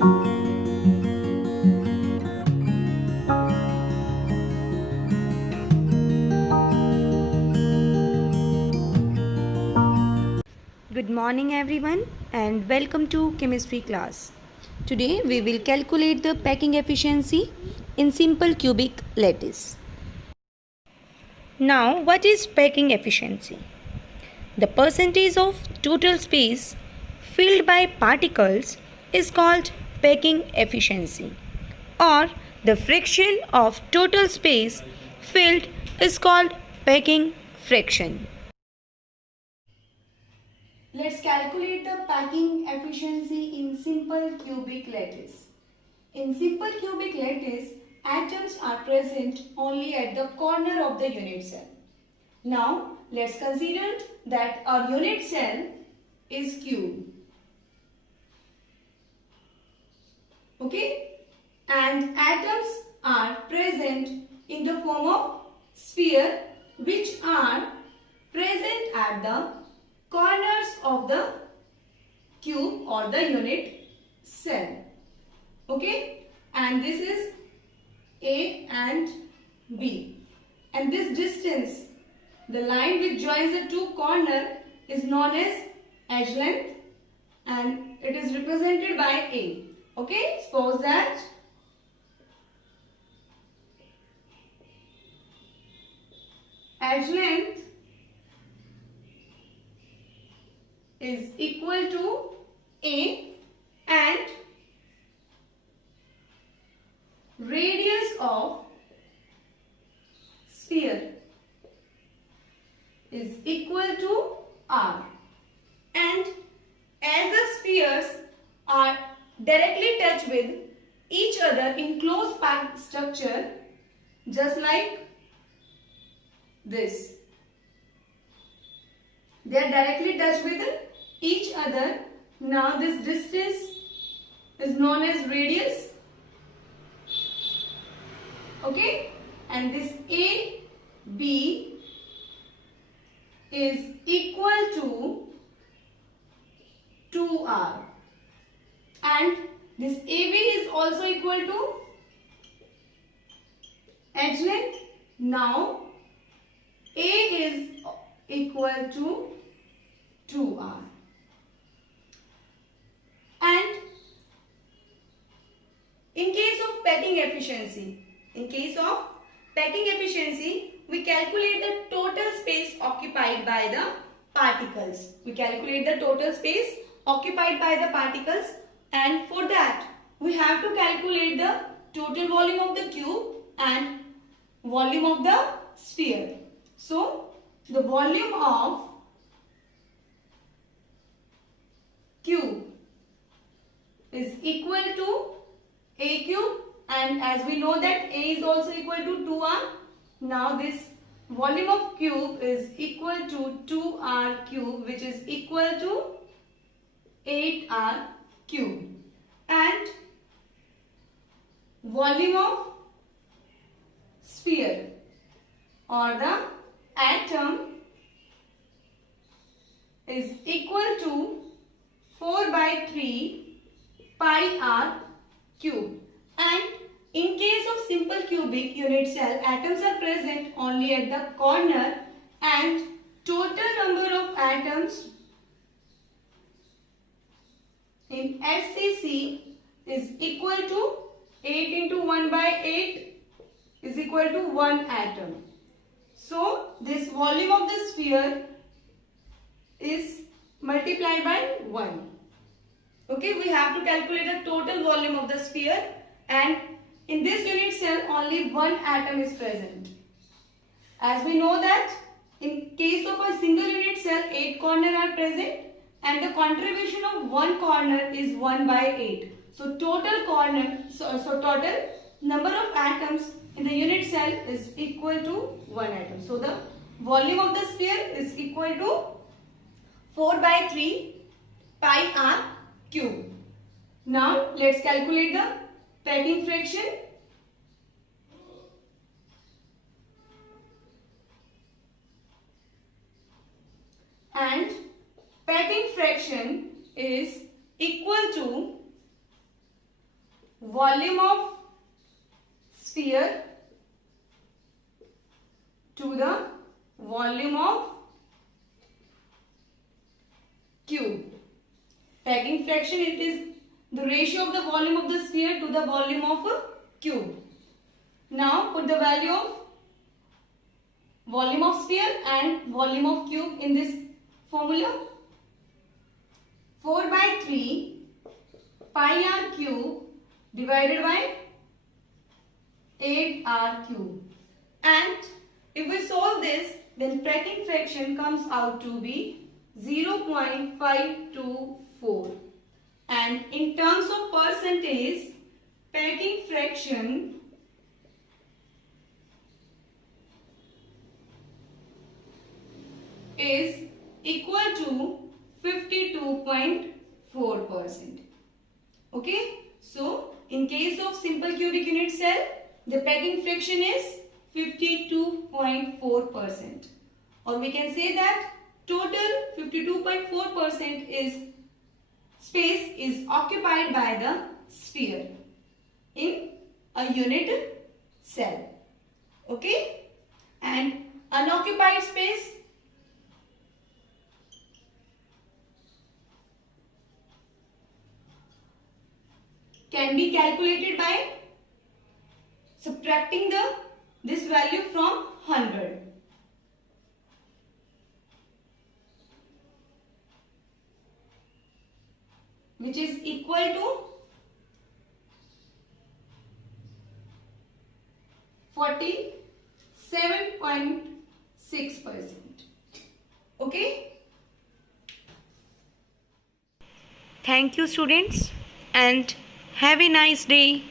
Good morning everyone and welcome to chemistry class. Today we will calculate the packing efficiency in simple cubic lattice. Now what is packing efficiency? The percentage of total space filled by particles is called packing efficiency, or the fraction of total space filled is called packing fraction. Let's calculate the packing efficiency in simple cubic lattice. In simple cubic lattice, atoms are present only at the corner of the unit cell. Now, let's consider that our unit cell is cube. Okay? And atoms are present in the form of sphere, which are present at the corners of the cube or the unit cell. Okay, and this is A and B, and this distance, the line which joins the two corners, is known as edge length and it is represented by A. Okay, suppose that edge length is equal to A and radius of sphere is equal to R, and as the spheres are directly touched with each other in close packed structure, just like this, they are directly touched with each other. Now this distance is known as radius. Okay, and this AB is equal to 2R, and this AB is also equal to edge length. Now A is equal to 2R, and in case of packing efficiency, we calculate the total space occupied by the particles. And for that we have to calculate the total volume of the cube and volume of the sphere. So the volume of cube is equal to A cube, and as we know that A is also equal to 2R. Now this volume of cube is equal to 2R cube, which is equal to 8R cube, and volume of sphere or the atom is equal to 4 by 3 pi R cube. And in case of simple cubic unit cell, atoms are present only at the corner, and total number of atoms in SCC is equal to 8 into 1 by 8 is equal to 1 atom. So this volume of the sphere is multiplied by 1. Okay, we have to calculate the total volume of the sphere, and in this unit cell only one atom is present. As we know that in case of a single unit cell, 8 corners are present, and the contribution of one corner is 1 by 8. So total number of atoms in the unit cell is equal to 1 atom. So the volume of the sphere is equal to 4 by 3 pi R cube. Now let's calculate the packing fraction. And packing fraction is equal to volume of sphere to the volume of cube. Packing fraction, it is the ratio of the volume of the sphere to the volume of a cube. Now put the value of volume of sphere and volume of cube in this formula. 4 by 3 pi r cube divided by 8 r cube. And if we solve this, then packing fraction comes out to be 0.524. And in terms of percentage, packing fraction is equal to 52.4%. Okay, so in case of simple cubic unit cell, the packing fraction is 52.4%, or we can say that total 52.4% is space is occupied by the sphere in a unit cell. Okay, and unoccupied space can be calculated by subtracting this value from 100. Which is equal to 47.6%. Okay? Thank you, students, and have a nice day.